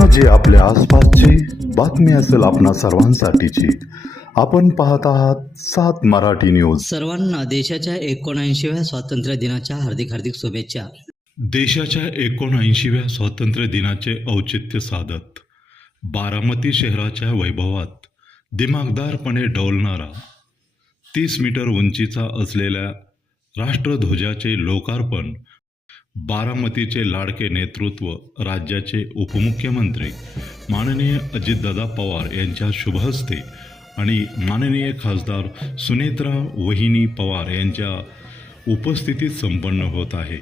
घटना जी आपल्या आसपासची बातमी असेल आपणा सर्वांसाठीची. आपण पाहत आहात सात मराठी न्यूज. सर्वांना देशाच्या एकोणऐंशीव्या स्वातंत्र्य दिनाच्या हार्दिक हार्दिक शुभेच्छा. देशाच्या एकोणऐंशीव्या स्वातंत्र्य दिनाचे औचित्य साधत बारामती शहराच्या वैभवात दिमागदारपणे डोलणारा तीस मीटर उंचीचा असलेल्या राष्ट्रध्वजाचे लोकार्पण बारामतीचे लाडके नेतृत्व राज्याचे उपमुख्यमंत्री माननीय अजितदादा पवार यांच्या शुभहस्ते आणि माननीय खासदार सुनेत्रा वहिनी पवार यांच्या उपस्थितीत संपन्न होत आहे.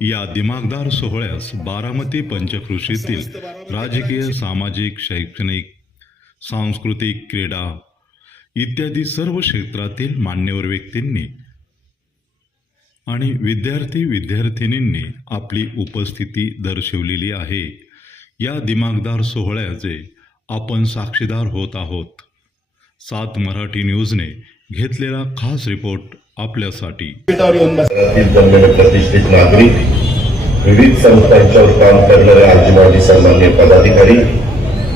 या दिमागदार सोहळ्यास बारामती पंचकृषीतील राजकीय सामाजिक शैक्षणिक सांस्कृतिक क्रीडा इत्यादी सर्व क्षेत्रातील मान्यवर व्यक्तींनी आणि विद्यार्थी विद्यार्थिनींनी आपली उपस्थिती दर्शवलेली आहे. या दिमागदार सोहळ्याचे आपण साक्षीदार होत आहोत. सात मराठी न्यूजने घेतलेला खास रिपोर्ट आपल्यासाठी. प्रतिष्ठित नागरिक विविध संस्थांच्यावर काम करणारे आजीमाजी सन्मान्य पदाधिकारी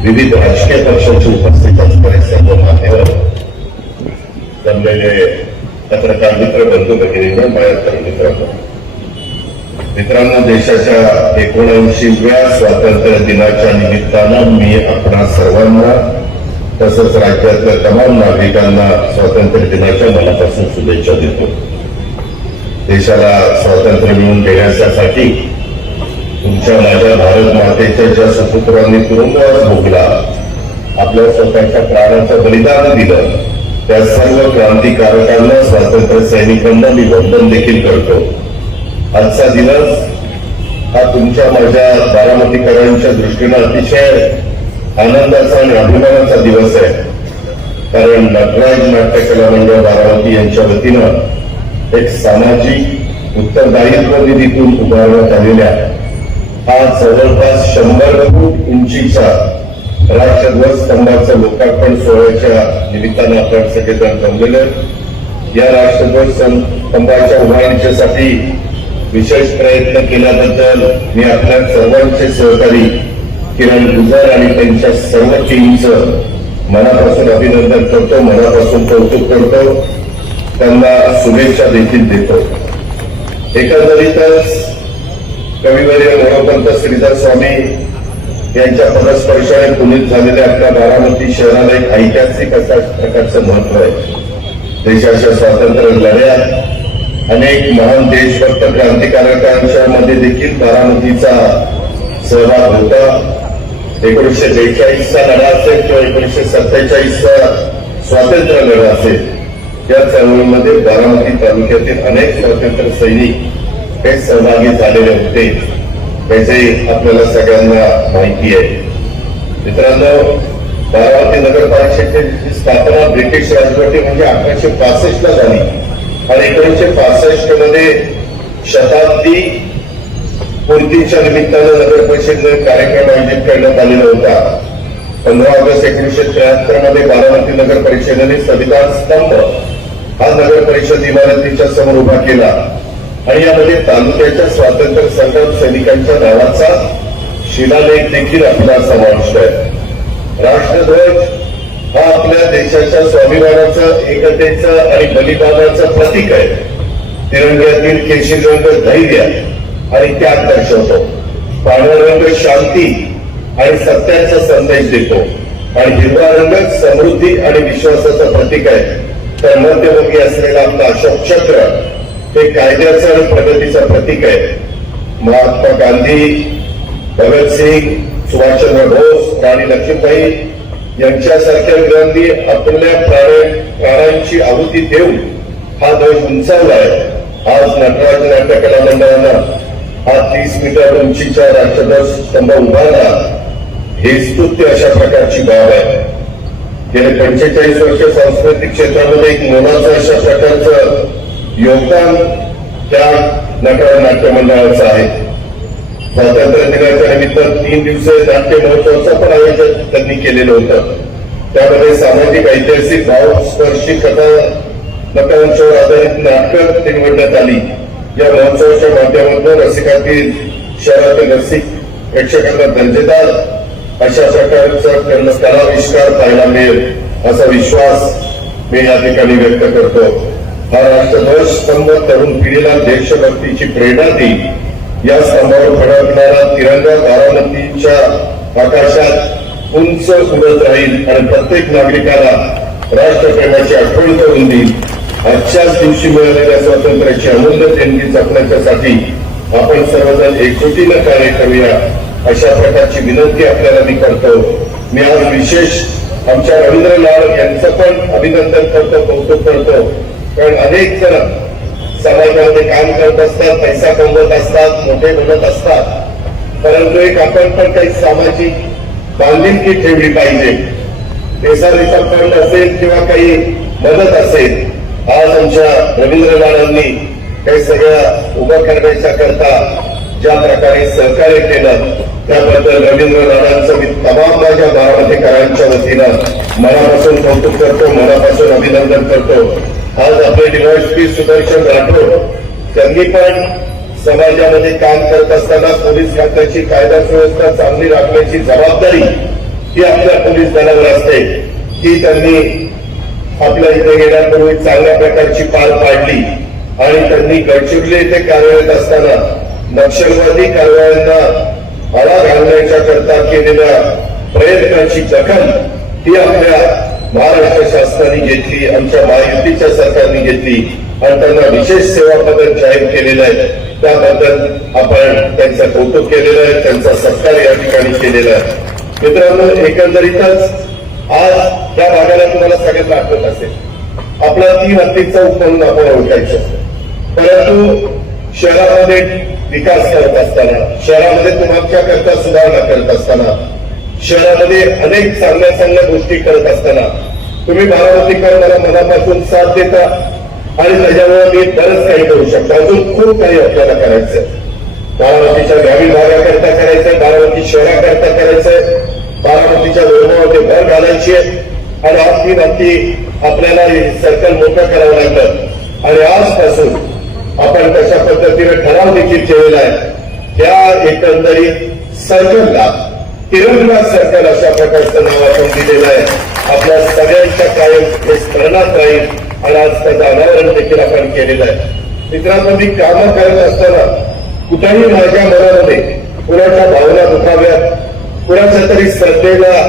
विविध राजकीय पक्षांचे उपस्थित असणारे सर्व मान्यवर जमलेले पत्रकार मित्र बंधू भगिनींनो मित्रांनो. मित्रांनो देशाच्या एकोणऐंशीव्या स्वातंत्र्य दिनाच्या निमित्तानं मी आपणा सर्वांना तसंच राज्यातल्या तमाम नागरिकांना स्वातंत्र्य दिनाच्या मनापासून शुभेच्छा देतो. देशाला स्वातंत्र्य मिळवून देण्यासाठी तुमच्या माझ्या भारत मातेच्या ज्या सुपुत्रांनी तुरुंगवास भोगला आपल्या स्वतःच्या प्राणाचं बलिदान दिलं त्या सर्व क्रांतिकारकांना स्वातंत्र्य सैनिकांना मी वंदन देखील करतो. आजचा दिवस हा तुमच्या माझ्या बारामतीकरांच्या दृष्टीनं अतिशय आनंदाचा आणि अभिमानाचा दिवस आहे. कारण नटराज नाट्यकला मंडळ बारामती यांच्या वतीनं एक सामाजिक उत्तरदायित्व निधीतून उभारण्यात आलेल्या हा जवळपास शंभर फूट उंचीचा राष्ट्रध्वज स्तंभाचं लोकार्पण सोहळ्याच्या निमित्तानं आपण सगळेजण जमलेले या राष्ट्रध्वज स्तंभाच्या उभारणीच्यासाठी विशेष प्रयत्न केल्याबद्दल मी आपल्या सर्वांचे सहकारी किरण गुजर आणि त्यांच्या सर्व टीमचं मनापासून अभिनंदन करतो मनापासून कौतुक करतो. त्यांना शुभेच्छा देखील देतो. एकंदरीतच कविवर्य मनोपंत श्रीधर स्वामी यांच्या पदस्पर्शाने पुनीत झालेल्या आपल्या बारामती शहराला एक ऐतिहासिक अशा प्रकारचं महत्त्व आहे. देशाच्या स्वातंत्र्य लढ्यात अनेक महान देशभक्त क्रांतिकारकांच्या मध्ये देखील बारामतीचा सहभाग होता. एकोणीसशे बेचाळीसचा लढा असेल किंवा एकोणीसशे सत्तेचाळीसचा स्वातंत्र्य लढा असेल या चळवळीमध्ये बारामती तालुक्यातील अनेक स्वातंत्र्य सैनिक हे सहभागी झालेले होते. त्याची आपल्याला सगळ्यांना माहिती आहे. मित्रांनो बारामती नगर परिषदेची स्थापना ब्रिटिश राजवटी म्हणजे अठराशे पासष्ट ला झाली. आणि एकोणीशे पासष्टमध्ये शताब्दी पूर्तीच्या निमित्तानं नगर परिषदेने कार्यक्रम आयोजित करण्यात आलेला होता. पंधरा ऑगस्ट एकोणीसशे त्र्याहत्तरमध्ये बारामती नगर परिषदेने संविधान स्तंभ हा नगर परिषद इमारतीच्या समोर उभा केला. आणि यामध्ये तालुक्याच्या स्वातंत्र्य संग्राम सैनिकांच्या नावाचा शिलालेख देखील आपला समाविष्ट आहे. राष्ट्रध्वज हा आपल्या देशाच्या स्वाभिमानाचं एकतेचं आणि बलिदानाचं प्रतीक आहे. तिरंग्यातील केशी रंग धैर्य आणि त्याग दर्शवतो. पांढरा रंग शांती आणि सत्याचा संदेश देतो. आणि हिरवा रंग समृद्धी आणि विश्वासाचं प्रतीक आहे. तर मध्यवर्गी असलेला आपला अशोक चक्र हे कायद्याचं आणि प्रगतीचं प्रतीक आहे. महात्मा गांधी भगतसिंग सुभाषचंद्र बोस राणी लक्ष्मीबाई यांच्यासारख्या वीरांनी आपल्या प्राण्यांची आहुती देऊन हा ध्वज उंचावलाय आज नटराज नाट्यकला मंडळानं हा तीस मीटर उंचीच्या राष्ट्रध्वज स्तंभ उभारला. हे स्तुत्य अशा प्रकारची बाब आहे. गेले पंचेचाळीस वर्ष सांस्कृतिक क्षेत्रामध्ये एक मोलाचं अशा प्रकारचं योगदान त्या नटराज नाट्य मंडळाचं आहे. स्वातंत्र्य दिनाच्या निमित्त तीन दिवसीय नाट्य महोत्सवाचं पण आयोजन त्यांनी केलेलं होतं. त्यामध्ये सामाजिक ऐतिहासिक भावस्पर्शी कथा नकांशावर आधारित नाटकं निवडण्यात आली. या महोत्सवाच्या माध्यमातून रसिकातील शहरातील रसिक प्रेक्षकांना दर्जेदार अशा प्रकारचा त्यांना कलाविष्कार पाहायला मिळेल असा विश्वास मी या ठिकाणी व्यक्त करतो. हा राष्ट्रध्वज स्तंभ तरुण पिढीला देशभक्तीची प्रेरणा देईल. या स्तंभावर फडकणारा तिरंगा बारामतीच्या आकाशात उंच उडत राहील आणि प्रत्येक नागरिकाला राष्ट्रप्रेमाची आठवण करून देईल. आजच्याच दिवशी मिळालेल्या स्वातंत्र्याची अमूल्य जयंती जपण्याच्यासाठी आपण सर्वजण एकजुटीनं कार्य करूया अशा प्रकारची विनंती आपल्याला मी करतो. मी आज विशेष आमच्या रवींद्र लाड यांचं पण अभिनंदन करतो कौतुक करतो. कारण अनेक जण समाजामध्ये काम करत असतात पैसा कमवत असतात मोठे बनत असतात. परंतु एक आपण पण काही सामाजिक बांधिलकी ठेवली पाहिजे. देशाचा फंड असेल किंवा काही मदत असेल आज आमच्या रवींद्र लाडांनी काही सगळ्या उभं करण्याच्या करता ज्या प्रकारे सहकार्य केलं त्याबद्दल रवींद्र दादांचं मी तमाम माझ्या बारामतीकरांच्या वतीनं मनापासून कौतुक करतो मनापासून अभिनंदन करतो. आज आपले डिवायसपी सुदर्शन राठोड त्यांनी पण समाजामध्ये काम करत असताना पोलीस खात्याची कायदा सुव्यवस्था चांगली राखण्याची जबाबदारी ही आपल्या पोलीस दलावर असते. ती त्यांनी आपल्या इथे येण्यापूर्वी चांगल्या प्रकारची पार पाडली. आणि त्यांनी गडचिरोली येथे कार्यरत असताना नक्षलवादी कारवायांना आळा घालण्याच्या करता केलेल्या प्रयत्नाची दखल ही आपल्या महाराष्ट्र शासनाने घेतली आमच्या महायुतीच्या सरकारने घेतली आणि त्यांना विशेष सेवा पदक जाहीर केलेलं आहे. त्याबद्दल आपण त्यांचं कौतुक केलेलं आहे त्यांचा सत्कार या ठिकाणी केलेला आहे. मित्रांनो एकंदरीतच आज या भागाला तुम्हाला सगळ्यांना आठवत असेल. आपला तीन हत्तीचा उत्पन्न आपण ओळखायचं. परंतु शहरामध्ये विकास करत असताना शहरामध्ये तुम्हाला करता सुधारणा करत असताना शहरामध्ये अनेक चांगल्या चांगल्या गोष्टी करत असताना तुम्ही बारामतीकर मला मनापासून साथ देता आणि त्याच्यामुळे मी बरंच काही करू शकतो. अजून खूप काही आपल्याला करायचं बारामतीच्या ग्रामीण भागाकरता करायचंय बारामती शहराकरता करायचंय बारामतीच्या वैभवामध्ये भर घालायची आहे. आणि आज ती आपल्याला सर्कल मोठं करावं लागलं आणि आजपासून आपण तशा पद्धतीने ठराव देखील केलेला आहे. त्या एकंदरीत सर्कलला तिरंगा सर्कल अशा प्रकारचं नाव आपण दिलेलं आहे. आपल्या सगळ्यांच्या कायम हे स्मरणात राहील आणि आज त्याचं अनावरण देखील आपण केलेलं आहे. मित्रांनो मी कामं करत असताना कुठेही माझ्या मनामध्ये कुणाच्या भावना दुखाव्यात कुणाच्या तरी श्रद्धेला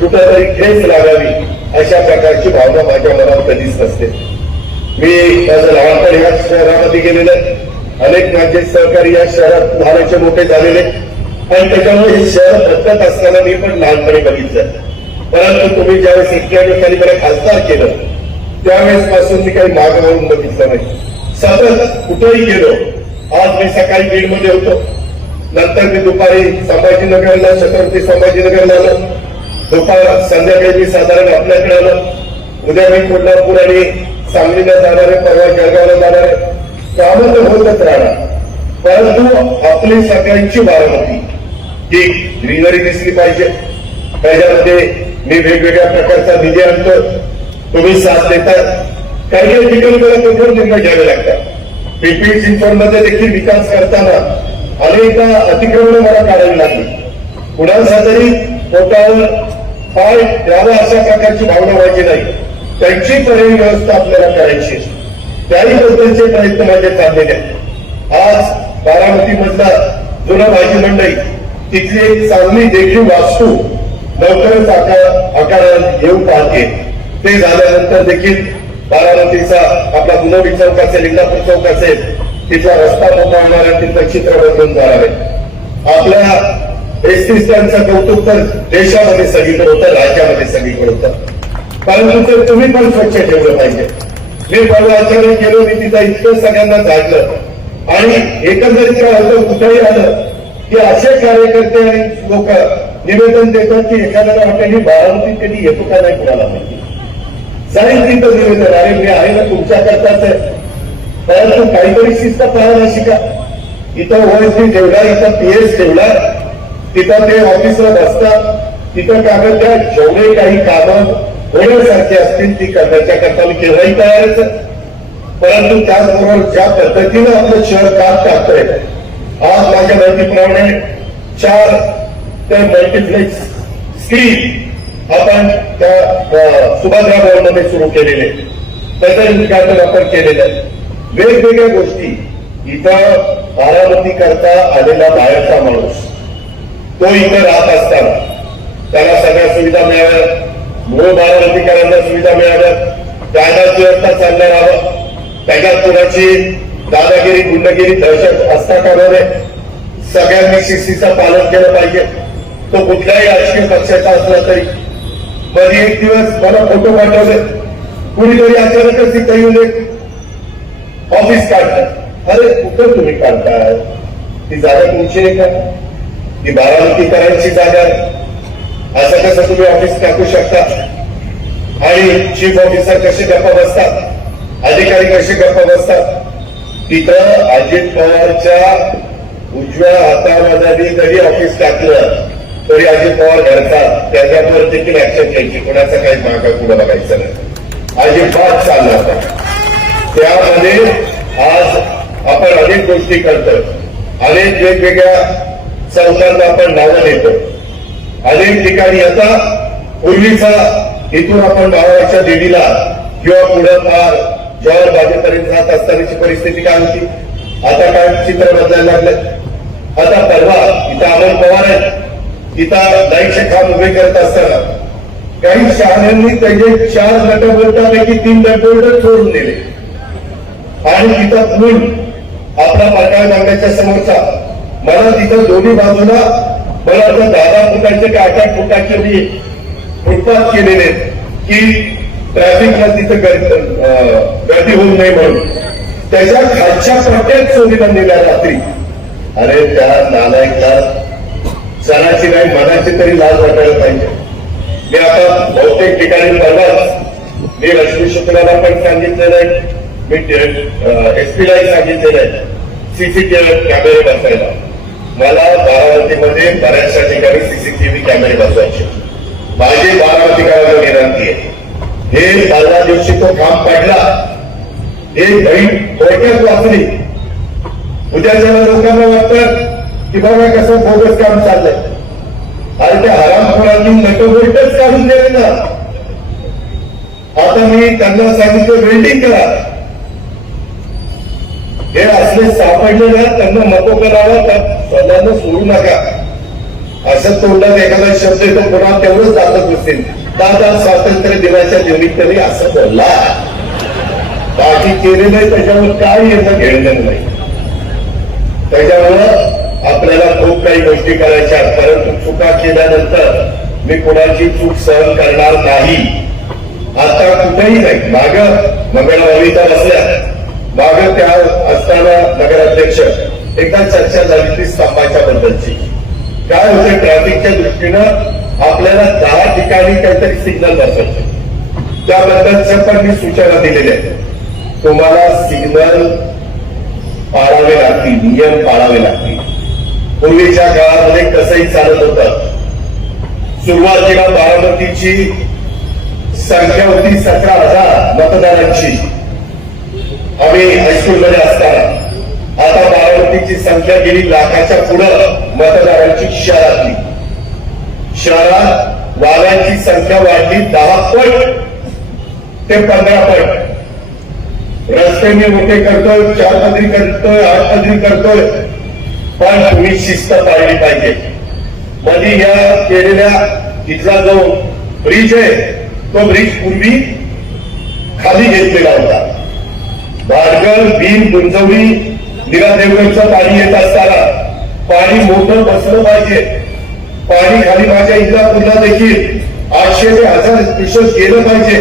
कुठंतरी ठेच लागावी अशा प्रकारची भावना माझ्या मनात कधीच नसते. मी माझं लहानपण ह्या शहरामध्ये गेलेलं आहे. अनेक माझे सहकारी या शहरात लहानाचे मोठे झालेले आणि त्याच्यामुळे हे शहर भटकत असताना मी पण लहानपणी बघितलं. परंतु तुम्ही ज्यावेळेस इतक्या ठिकाणी मला खासदार केलं त्यावेळेस पासून मी काही मागं बघितलं नाही. सतत कुठेही गेलो आज मी सकाळी बीडमध्ये होतो. नंतर मी दुपारी संभाजीनगरला छत्रपती संभाजीनगरला आलो. दुपार संध्याकाळी मी साधारण आपल्याकडे आलो. उद्या मी कोल्हापूर आणि सांगलीला जाणारे परवा जळगावला जाणारे कामं तर होतच राहणार. परंतु आपली सगळ्यांची बारामती ही ग्रीनरी दिसली पाहिजे. त्याच्यामध्ये मी वेगवेगळ्या प्रकारचा निधी आणतो. तुम्ही साथ देतात. काही काही ठिकाणी मला कठोर निर्णय घ्यावे लागतात. पिंपरी चिंचवडमध्ये देखील विकास करताना अनेकदा अतिक्रमण मला काढावी लागली. कुणाचा तरी पोटावर पाय द्यावा अशा प्रकारची भावना व्हायची नाही. त्यांची पर्यायी व्यवस्था आपल्याला करायची त्याही बद्दलचे प्रयत्न माझे चाललेले आहेत आज बारामती मधला जुना भाजी मंडई तिथली एक चांगली देखील वास्तू लवकरच आकार आकारात येऊ पाहते. ते झाल्यानंतर देखील बारामतीचा आपला गुणवडी चौक असेल इंदापूर चौक असेल तिथला रस्ता मोठा होणार आहे तिथलं चित्र बदलून जाणार आहे. आपल्या एसटी स्टँडचं कौतुक तर देशामध्ये सगळीकडे होतं राज्यामध्ये सगळीकडे होतं. परंतु ते तुम्ही पण स्वच्छ ठेवलं पाहिजे. मी परवा आचार्य गेलो मी तिथं इतकं सगळ्यांना जायचं. आणि एकंदरीत काय होतं कुठेही आलं की असे कार्यकर्ते आणि लोक निवेदन देतात की एखाद्याला वाटेल ही बारामतीत येतो का नाही कुणाला माहिती. जाईल तिथं निवेदन अरे मी आहे ना तुमच्या करताच आहे परंतु काहीतरी शिस्त पाहायला शिका. इथं ओएसडी ठेवला इथं पीएस ठेवला तिथं ते ऑफिसला बसतात. तिथं कागद द्या जेवढे काही कामं होण्यासारखे असतील ती करण्याच्या करता मी केव्हाही तयारच परंतु त्याचबरोबर ज्या पद्धतीनं आपलं शहर काम टाकतंय आज माझ्या माहितीप्रमाणे चार ते मल्टिप्लेक्स स्क्रीन आपण त्या सुभाषराव सुभद्रा भवनमध्ये सुरू केलेले. त्याचं उद्घाटन आपण केलेलं आहे. वेगवेगळ्या गोष्टी. इथं बारामती करता आलेला बाहेरचा माणूस. तो इथं राहत असताना त्याला सगळ्या सुविधा मिळाव्या मूळ बारामतीकरांना सुविधा मिळाव्यात त्याला व्यवस्था चालल्या राहावं त्याच्यात कुणाची दादागिरी गुंडगिरी दहशत असता कामा नये. सगळ्यांनी शिस्तीचं पालन केलं पाहिजे. तो कुठल्याही राजकीय पक्षाचा असला तरी. कधी एक दिवस मला फोटो पाठवले. कुणीतरी अचानकच तिथे येऊन एक ऑफिस काढतात. अरे कुठं तुम्ही काढताय? ती जागा तुमची आहे का? ती बारामतीकरांची जागा आहे. असं कसं तुम्ही ऑफिस टाकू शकता. आणि चीफ ऑफिसर कसे गप्पा बसतात? अधिकारी कसे गप्पा बसतात? तिथं अजित पवारच्या उजव्या हातामध्ये जरी ऑफिस टाकलं तरी अजित पवार घडतात त्याच्यावर देखील ऍक्शन घ्यायची. कोणाचा काही मागा कुठं बघायचं नाही. अजिबात चालला होता त्यामध्ये आज आपण अनेक गोष्टी करतो अनेक वेगवेगळ्या संस्थांना आपण नावं देतो अनेक ठिकाणी आता पूर्वीचा इथून आपण भावाच्या देवीला किंवा पुढं फार जवळ बाजेपर्यंत जात असतानाची परिस्थिती काय होती? आता काय चित्र बदलायला लागलं? आता परवा इथं अमोल पवार आहेत. तिथं लाईटचे खाम उभे करत असताना काही शहाण्यांनी त्याचे चार नट तीन नट सोडून दिले. आणि तिथं पूल आपला परकाळ मागण्याच्या समोरचा. मला तिथं दोन्ही बाजूला मला वाटतं दहा फुटाचे का आठ फुटाचे मी फुटपाथ केलेले की ट्रॅफिकला तिथं गर्दी होऊ नये म्हणून. त्याच्या खालच्या पट्ट्यात चोरीला नेल्या रात्री. अरे त्या नालायकला सणाची नाही मनाची तरी लाज वाटायला पाहिजे. मी आता बहुतेक ठिकाणी परवाच मी रश्मी शुक्लाला पण सांगितलेलं आहे. मी एसपीलाही सांगितलेलं आहे. सीसीटीव्ही कॅमेरे बसायला. मला बारामतीमध्ये बऱ्याचशा ठिकाणी सीसीटीव्ही कॅमेरे बसवायचे माझी बारामतीकरांना विनंती आहे. हे पहिल्या दिवशी तो काम पडला हे बहीण थोडक्यात वाचली. उद्याच्या लोकांना वाटतात की बाबा कसं बोगस काम चाललंय. अरे त्या हरामखोरांनी नटोबोल्टच काढून दिले ना आता मी त्यांना सांगितलं वेल्डिंग करा. हे असले सापडले ना त्यांना नको करावं तर स्वतःला सोडू नका. असं तोंडात एखादा शब्द येतो पुन्हा तेवढंच दाखत बसतील दादा स्वातंत्र्य दिनाच्या निमित्ताने असं बोलला. बाकी केले नाही त्याच्यावर काय येतं घेणं नाही. त्याच्यामुळं आपल्याला खूप काही गोष्टी करायच्या परंतु चुका केल्यानंतर मी कुणाची चूक सहन करणार नाही. आता कुठेही नाही माग मंगळवारीचा बसल्या बागत त्या असताना नगराध्यक्ष एकदा चर्चा झाली ती स्तंभाच्या बद्दलची काय होते ट्रॅफिकच्या दृष्टीनं? आपल्याला दहा ठिकाणी काहीतरी सिग्नल बसवायचे त्याबद्दलच्या पण मी सूचना दिलेल्या आहेत. तुम्हाला सिग्नल पाळावे लागतील नियम पाळावे लागतील. पूर्वीच्या काळामध्ये कसंही चालत होतं. सुरुवातीला बारामतीची संख्या होती सतरा हजार मतदारांची. आम्ही हायस्कूलमध्ये असताना आता बारामतीची संख्या गेली लाखाच्या पुढं मतदारांची शहरातली शहरात वाघांची संख्या वाढली दहा पट ते पंधरा पट. रस्ते मी मोठे करतोय चार पदरी करतोय आठ पदरी करतोय पण तुम्ही शिस्त पाळली पाहिजे. मध्ये या केलेल्या तिथला जो ब्रिज आहे तो ब्रिज पूर्वी खाली घेतलेला होता. भाडगळ भीम गुंजवली निरादेवगडचं पाणी येत असताना पाणी मोठं बसलं पाहिजे. पाणी खाली माझ्या इंदापूरला देखील आठशे ते हजार क्युसेक गेलं पाहिजे.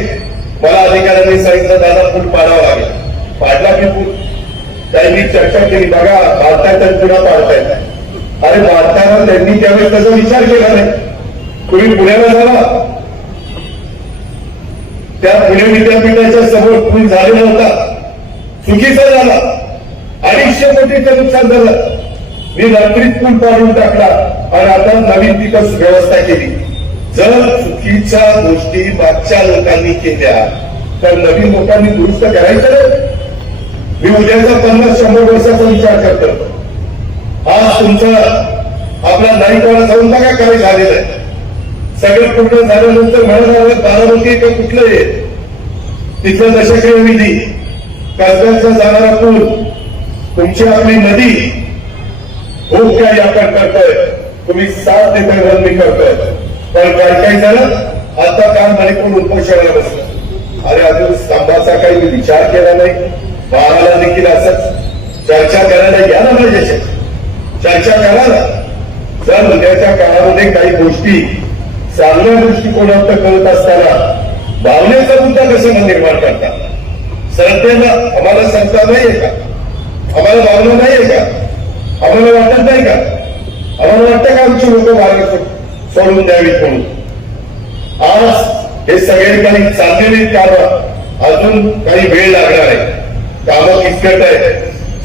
मला अधिकाऱ्यांनी सांगितलं दादा पूल पाडावा लागेल. पाडला मी पूल त्यांनी चर्चा केली बघा भारतात तर पुन्हा पाडतायत अरे भारताला त्यांनी त्यावेळेस त्याचा विचार केला नाही. तुम्ही पुण्याला झाला त्या पुणे विद्यापीठाच्या समोर पूल झालेला होता. चुकीचा झाला. अडीचशे कोटीचं नुकसान झालं. मी रात्रीत पूल पाडून टाकला आणि आता नवीन तिथं व्यवस्था केली. जर चुकीच्या गोष्टी मागच्या लोकांनी केल्या तर नवीन लोकांनी दुरुस्त करायचं मी उद्याचा पन्नास शंभर वर्षाचा विचार करतो. आज तुमचा आपला नाही कोणा जाऊन बघा काय झालेलं आहे. सगळं पूर्ण झाल्यानंतर म्हणाला बारामती का कुठलं आहे. तिथलं दशक्रिय विधी. कसब्याचा जाणारा पूल तुमची आपली नदी खूप काही आपण करतोय तुम्ही साथ देतोय म्हणून मी करतोय. पण काय काय झालं? आता काम मणिपूर उपोषणाला बसलं? अरे अजून स्तंभाचा काही मी विचार केला नाही. बाळाला देखील असंच. चर्चा करायला या ना माझ्याशी चर्चा करा ना. जर उद्याच्या काळामध्ये काही गोष्टी चांगल्या दृष्टिकोनात करत असताना भावनेचा मुद्दा कसं निर्माण करतात श्रद्धेला आम्हाला संस्था नाहीये का? आम्हाला भावना नाहीये का? आम्हाला वाटत नाही का? आम्हाला वाटतं का आमची लोक मार्ग सोडून द्यावीत म्हणून? आज हे सगळे काही चाललेली काम अजून काही वेळ लागणार आहे. कामं किचकट आहे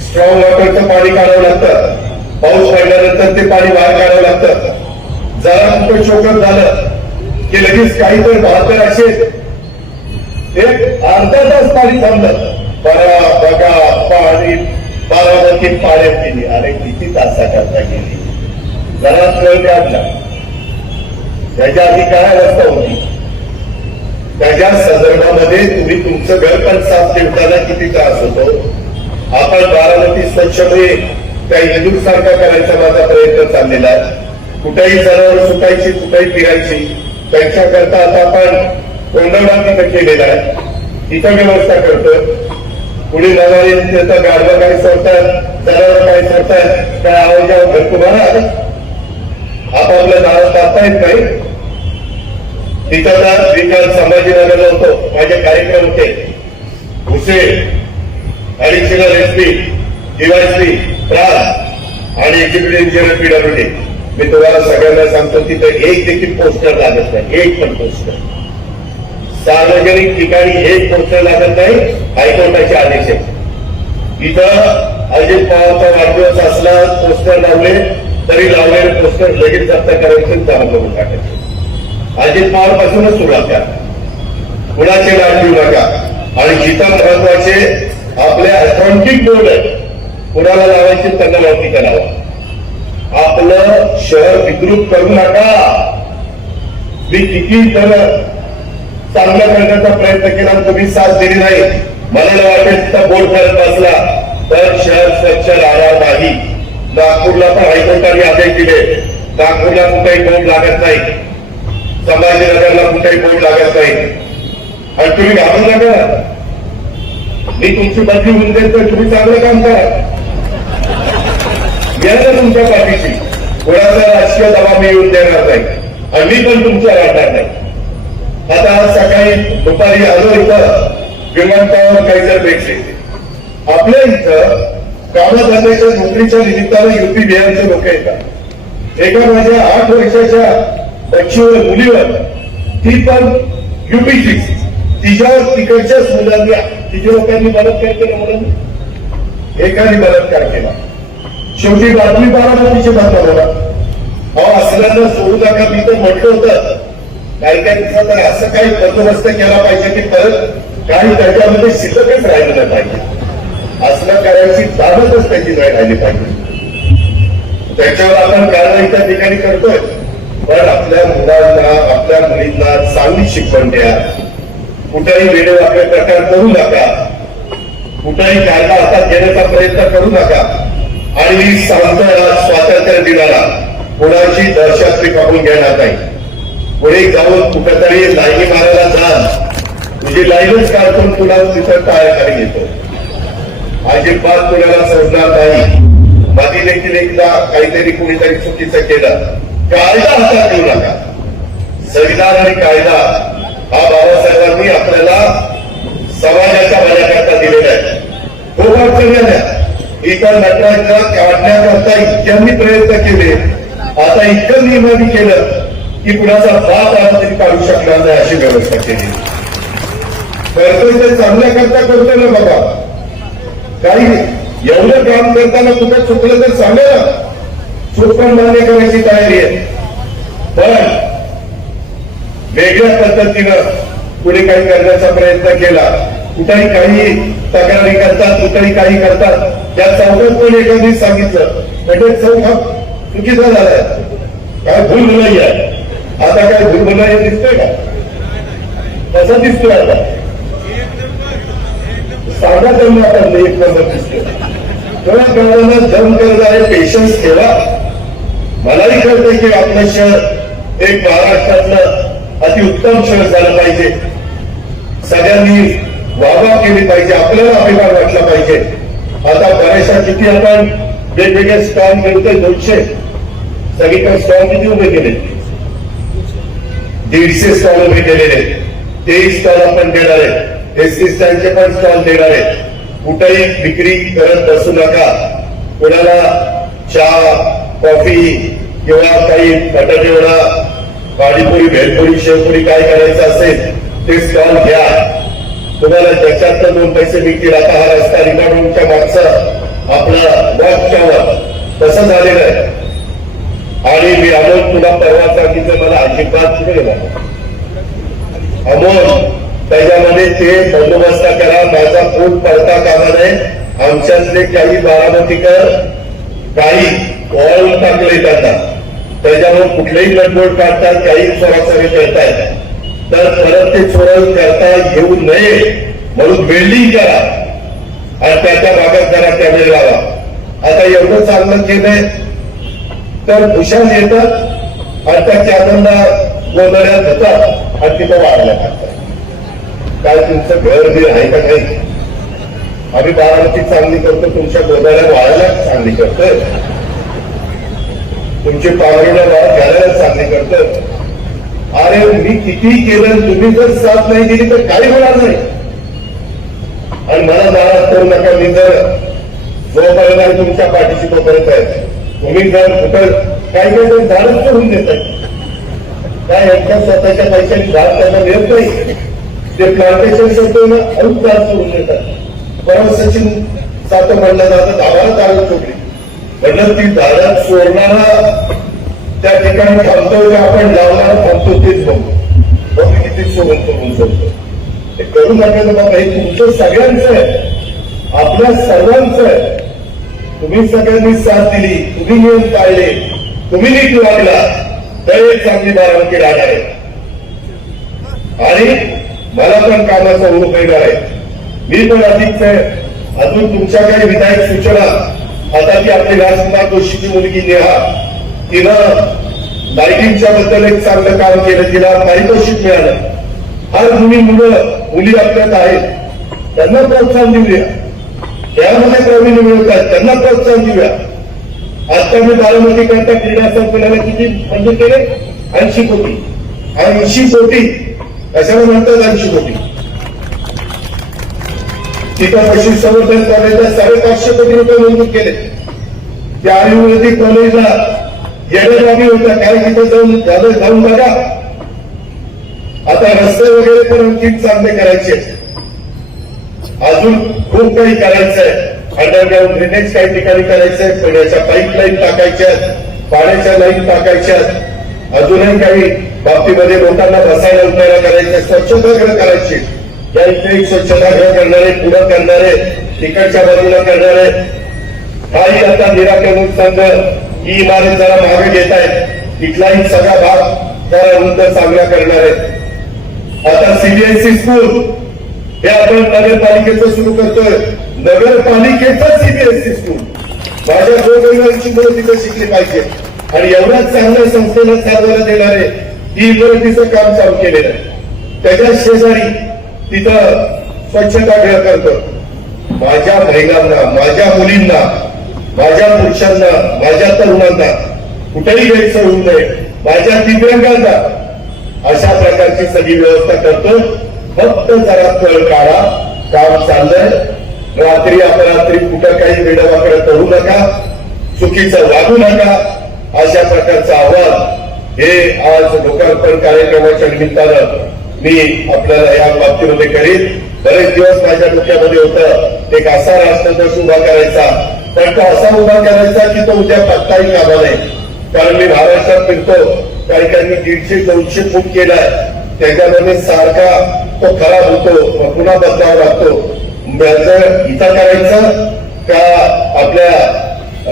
स्ट्रॉंग वॉटरचं पाणी काढावं लागतं. पाऊस पडल्यानंतर ते पाणी बाहेर काढावं लागतं. जरा कुठं शोकत झालं की लगेच काहीतरी बहात्तर असे एक अर्धा तास पाणी थांबलं. बघा बघा पाणी बारामती पाण्यात गेली. अरे किती तासा करता गेली. जरा वेळ काढला त्याच्या आधी काय अवस्था होती? त्याच्या संदर्भामध्ये तुम्ही तुमचं घर पण साफ ठेवताना किती त्रास होतो? आपण बारामती स्वच्छपणे त्या इंदूर सारखा करायचा माझा प्रयत्न चाललेला आहे. कुठेही जनावर सुटायची कुठेही फिरायची. त्यांच्याकरता आता आपण कोंडवडा तिथं केलेला आहे. तिथं व्यवस्था करतो. पुढे नवारी त्याचा गाडवा काही सोडतात जनावर काही सोडतात काय आवाजावर भरपूर तुम्हाला आपापल्या दारात टाकता येत नाही. तिथं तर मी काल संभाजीनगरला होतो. माझे कार्यक्रम होते. भुसे ऍडिशनल एसपी डीवायसी प्राण आणि एक्झिक्युटिव्ह इंजिनियर पीडब्ल्यूडी मी तुम्हाला सगळ्यांना सांगतो तिथं एक देखील पोस्टर लागत नाही. एक पण पोस्टर सार्वजनिक ठिकाणी हेच पोस्टर लागत नाही हायकोर्टाचे आदेश आहे इथं अजित पवारचा वाढदिवस असला पोस्टर लावले तरी लावलेले पोस्टर लगेच जप्त करायचे चालू करून टाकायचे. अजित पवार पासूनच सुरुवात करा. कुणाचे लाभ देऊ नका आणि जिथं महत्त्वाचे आपले अकाउंटिंग बोर्ड आहे कुणाला लावायचे त्यांना लावती करावा. आपलं शहर विद्रुप करू नका. मी किती तर चांगलं करण्याचा प्रयत्न केला तुम्ही साथ दिली नाही. मला वाटेल तिथं बोर्ड करत बसला. तर शहर स्वच्छ राहणार नाही. नागपूरला तर हायकोर्टाने आदेश दिले. नागपूरला कुठेही बोट लागत नाही. संभाजीनगरला कुठेही बोट लागत नाही. आणि तुम्ही घाबरू नका मी तुमची बदली होऊन देत तर तुम्ही चांगलं काम करा. या ना तुमच्या पाठीशी. कोणाचा राजकीय दबाव मी येऊन देणार नाही. आणि मी पण तुमच्या राहणार नाही. आता आज सकाळी दुपारी आलो इथं विमानतळावर काही जर भेटले. आपल्या इथं कामधंद्याच्या नोकरीच्या निमित्तानं युपी बिहारचे लोक येतात. एका माझ्या आठ वर्षाच्या बच्चीवर मुलीवर ती पण युपीची तिच्यावर तिकडच्या मुलांनी तिच्या लोकांनी बलात्कार केला म्हणून. एकाने बलात्कार केला. शेवटी बातमी बारामतीची बातम्या बोला. अहो असल्यानं सोडू नका मी तर म्हटलं होतं. काही काही दिवसात तर असं काही बंदोबस्त केला पाहिजे की परत काही त्याच्यामध्ये शिल्लकच राहिलं नाही पाहिजे. असलं करायची बाबतच त्याची नाही राहिली पाहिजे. त्याच्यावर आपण कारवाई त्या ठिकाणी करतोय. पण आपल्या मुलांना आपल्या मुलींना चांगली शिकवण द्या. कुठेही आपल्या प्रकार करू नका. कुठेही कायदा हातात घेण्याचा प्रयत्न करू नका. आणि मी सांगतोय स्वातंत्र्य दिनाला कोणाची दहशत मी घेणार नाही. पुढे जाऊन कुठेतरी लाईनी मारायला जा तुझी म्हणजे लाईनच काढून तुला तिथं टाळ्याखाली घेतो अजिबात कुणाला सोडणार नाही. मधी देखील एकदा काहीतरी कुणीतरी चुकीचं केलं. कायदा हातात घेऊ नका. संविधान आणि कायदा हा बाबासाहेबांनी आपल्याला समाजाच्या भल्याकरता दिलेला आहे. खूप अडचणी आल्या. इतर नटराजला काढण्याकरता इतक्यांनी प्रयत्न केले. आता इतकं नियमाने केलं. की कुणाचा बाप आला तरी काढू शकणार नाही अशी व्यवस्था केली. करतोय ते चांगल्या करता करतोय ना बाबा. काही एवढं काम करताना कुठं चुकलं तर सांगा ना. चूक पण मान्य करायची तयारी आहे. पण वेगळ्या पद्धतीनं पुढे काही करण्याचा प्रयत्न केला कुठेही काही तक्रारी करतात कुठेही काही करतात. त्या चौकात पण एखादी सांगितलं म्हणजे चौक हा चुकीचा झालाय. काय भूल नाही आहे. आता काय भुलभुलाही दिसतोय का? कसं दिसतोय आता? साधा जन्म आता एक नंबर दिसतोय. थोड्या काळाला दम करणारे पेशन्स ठेवा. मलाही कळतंय की आपलं शहर एक महाराष्ट्रातलं अतिउत्तम शहर झालं पाहिजे. सगळ्यांनी वाहवा केली पाहिजे. आपल्याला अभिमान वाटला पाहिजे. आता बऱ्याचशा किती आपण वेगवेगळे स्टॉल मिळते दोनशे. सगळीकडे स्टॉल किती उभे केले? दीडशे स्टॉल उभे केलेले तेही स्टॉल आपण देणार आहे एसटी स्टँडचे पण स्टॉल देणार आहे कुठेही विक्री करत बसू नका. कोणाला चहा कॉफी किंवा काही बटाटे वडा पाणीपुरी भेलपुरी शेवपुरी काय करायचं असेल ते स्टॉल घ्या. तुम्हाला त्याच्यात तर दोन पैसे मिळतील आता हा रस्ता रिमांडच्या मागचा आपला वॉक टॉवर तसं झालेलं आहे. आणि मी अमोल तुला परवा सांगितलं मला अजिबात नाही. गेला अमोल त्याच्यामध्ये ते बंदोबस्त करा माझा पोट पडता कामा नये. आमच्यातले काही बारामतीकर काही ऑल टाकले त्यांना. त्याच्यावर कुठलेही लटबोट काढतात काही चोराचोरी करतायत. तर परत ते चोरण करता येऊ नये म्हणून बिल्डिंग करा. आणि त्याच्या भागात जरा कॅमेरे लावा. आता एवढं चांगलं केलंय तर भूषण येतात आणि त्या कॅमेरला गोंधळ्यात होतात आणि तिथं वाढल्या टाकतात काय तुमचं घर बी आहे का नाही? आम्ही बारामती चांगली करतो तुमच्या गोंधळ्या वाढायला चांगली करतोय. तुमची पावरीला वाढ घालायला चांगली करतोय. अरे मी किती केलं तुम्ही जर साथ नाही दिली तर काही होणार नाही. आणि मला नाराज करू नका मी जर जोपर्यंत तुमच्या पाठीशी तोपर्यंत आहे. तुम्ही जर कुठं काही काही जण झाडच करून देत काय यांच्या स्वतःच्या पैशाने झाड त्यांना मिळत नाही. ते प्लांटेशन करतो अरूप झाड करून देतात. परम सचिन सातो म्हणलं जातं गावाला चालत चोकली म्हणलं ती झाडात सोडणारा त्या ठिकाणी थांबतो का आपण लावणार थांबतो तेच बघू. बघ किती सोबत सोडून शकतो ते करू नका बाबा हे तुमचं सगळ्यांचं आहे. आपल्या सर्वांचं आहे. तुम्ही सगळ्यांनी साथ दिली तुम्ही नियम पाळले तुम्ही नीट वागला तर एक चांगली बारामती राहणार आहे. आणि मला पण कामाचा ओळख येणार आहे. मी पण अधिक अजून तुमच्या काही विधायक सूचना आता ती आपली राजकुमार जोशीची मुलगी नेहा तिनं लाईटिंगच्या बद्दल एक चांगलं काम केलं तिला पारितोषिक मिळालं. आज तुम्ही मुलं मुली आपल्यात आहेत. त्यांना प्रोत्साहन देऊया. खेळामध्ये प्रवीण मिळवतात त्यांना प्रोत्साहन देऊया. आता मी बारामती करता क्रीडा संकुलाला किती म्हणजे केले? ऐंशी कोटी. ऐंशी कोटी. कशाला म्हणतात ऐंशी कोटी? तिथं पशुसंवर्धन कॉलेजला साडेपाचशे कोटी रुपये मंजूर केले. त्या आयुर्वेदिक कॉलेजला येणेबाबी होत्या. काय तिथं जाऊन जाऊन जाऊन बघा. आता रस्ते वगैरे पण आणखी चांगले करायचे अजून खूप काही करायचं आहे अंडरग्राऊंड ड्रेनेज काही ठिकाणी करायचंय पिण्याच्या पाईपलाईन टाकायच्या पाण्याच्या लाईन टाकायच्या अजूनही काही बाबतीमध्ये लोकांना बसायला उठायला करायचं स्वच्छतागृह करायची. या इथे स्वच्छतागृह करणारे पुढं करणारे तिकडच्या बाजूला करणारे. काही आता निराकरण संघ ही इमारत जरा मागे घेत आहेत. तिथलाही सगळा भाग जरा रुंद चांगला करणार आहे आता सीबीएसई स्कूल हे आपण नगरपालिकेचं सुरू करतोय. नगरपालिकेचं सीबीएसई स्कूल माझ्या गोरगरिबांची मुलं तिथे शिकली पाहिजे. आणि एवढ्याच चांगल्या संस्थेला चालवायला देणारे ही इमारतीचं काम चालू केलेलं आहे. त्याच्या शेजारी तिथं स्वच्छता गृह करतो माझ्या महिलांना माझ्या मुलींना माझ्या पुरुषांना माझ्या तरुणांना कुठेही गैरसोय होऊ नये. माझ्या दिव्यांगांना अशा प्रकारची सगळी व्यवस्था करतो फक्त जरा कळ काढा. काम चाललंय. रात्री अपरात्री कुठं काही वेडवाकडे करू नका. चुकीचं वागू नका. अशा प्रकारचं आव्हान हे आज लोकार्पण कार्यक्रमाच्या निमित्तानं मी आपल्याला या बाबतीमध्ये करीन बरेच दिवस माझ्या डोक्यामध्ये होत एक असा राष्ट्रध्वज उभा करायचा. पण तो असा उभा करायचा की तो उद्या पत्ताही कामा नाही कारण मी महाराष्ट्रात फिरतो. काही काही दीडशे दोनशे फूट केलाय. त्याच्यामध्ये सारखा तो खराब होतो पुन्हा बदलावा लागतो. त्याचं इथं करायचं का आपल्या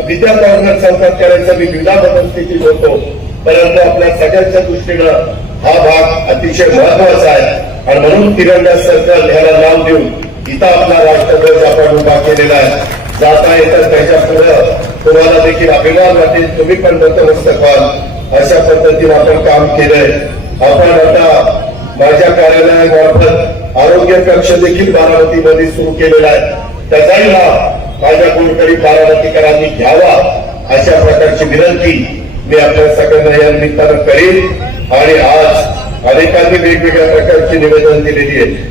विद्या कॉर्नर चौकात मी विधा स्थिती होतो. परंतु आपल्या सगळ्यांच्या दृष्टीनं हा भाग अतिशय महत्त्वाचा आहे. आणि म्हणून तिरंगा सरकार ह्याला नाव देऊन इथं आपला राष्ट्रध्वज आपण उभा केलेला आहे. जाता येतात त्याच्या पुढं तुम्हाला देखील अभिमान वाटेल तुम्ही पण नतमस्तक व्हाल. अशा पद्धतीने आपण काम केलंय. आपण आता माझ्या कार्यालयामार्फत आरोग्य कक्ष देखील बारामतीमध्ये सुरू केलेला आहे. त्याचाही लाभ माझ्या कोणतरी बारामतीकरांनी घ्यावा अशा प्रकारची विनंती मी आपल्या सगळ्यांना या निमित्तानं करीन. आणि आज अनेकांनी वेगवेगळ्या प्रकारची निवेदन दिलेली आहे.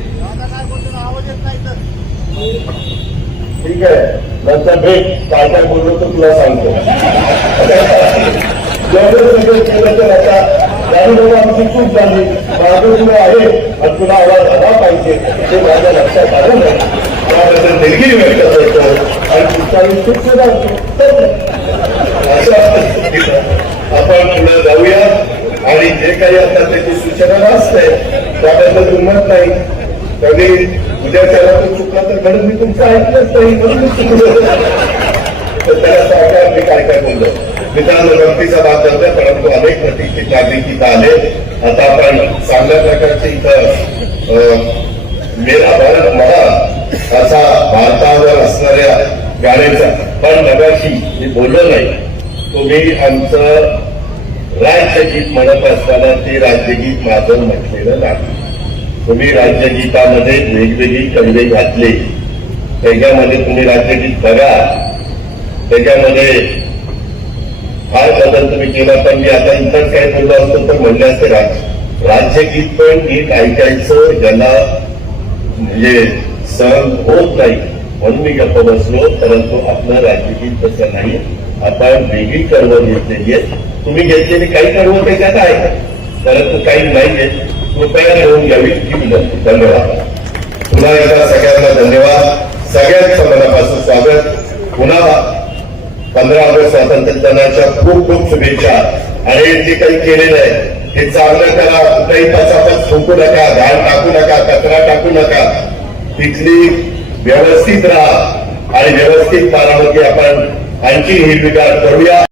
ठीक आहे. नंतर भेट. काय काय बोललो तर तुला सांगतो. जेवढं सगळं केलं तर आता जाणून बाबा आमची चूक झाली मागं तुला आहे. आणि तुला आवाज आला पाहिजे ते माझ्या लक्षात आलं नाही. त्याबद्दल दिलगिरी व्यक्त करतो. आणि तुमचा चूक आपण पुढे जाऊया. आणि जे काही आता त्याची सूचना असते त्याबद्दल दुमत नाही. कधी उद्या त्याला तो चुकला तर घडून मी तुमचं ऐकलंच नाही म्हणून मी चुकलो. तर त्याला सांगा मी काय काय बोललो? मित्रांनो गमतीचा भाग करतोय परंतु अनेक प्रतिष्ठित नागरिक इथं आले आता आपण चांगल्या प्रकारचे इथं अं, मेरा भारत महा असा भारतावर असणाऱ्या गाण्याचा पण मगाशी मी बोललो नाही. तुम्ही आमचं राज्यगीत म्हणत असताना ते राज्यगीत माझं म्हटलेलं नाही. तुम्ही राज्यगीतामध्ये वेगवेगळी कविते घातली. त्याच्यामध्ये तुम्ही राज्यगीत बघा. त्याच्यामध्ये फार बदल तुम्ही केला पण मी आता इतर काय बोललो असतो तर म्हणले असते राज राज्यगीत पण नीट ऐकायचं ज्याला म्हणजे सहन होत नाही म्हणून मी गप्प बसलो परंतु आपलं राज्यगीत तसं नाही. आपण वेगळी कर्व घेतलेली आहे. तुम्ही घेतलेली काही कर्म त्याच्यात आहे परंतु काही नाही आहे. कृपया घेऊन घ्यावी ही विनंती. धन्यवाद. पुन्हा एकदा सगळ्यांना धन्यवाद. सगळ्यांचं मनापासून स्वागत. पुन्हा पंधरा ऑगस्ट स्वातंत्र्य दिनाच्या खूप खूप शुभेच्छा. आणि जे काही केलेलं आहे ते चांगलं करा. कुठेही पचापच थुंकू नका घाण टाकू नका कचरा टाकू नका. तिथली व्यवस्थित राहा. आणि व्यवस्थित पारामध्ये आपण आणखी हिरवीगार करूया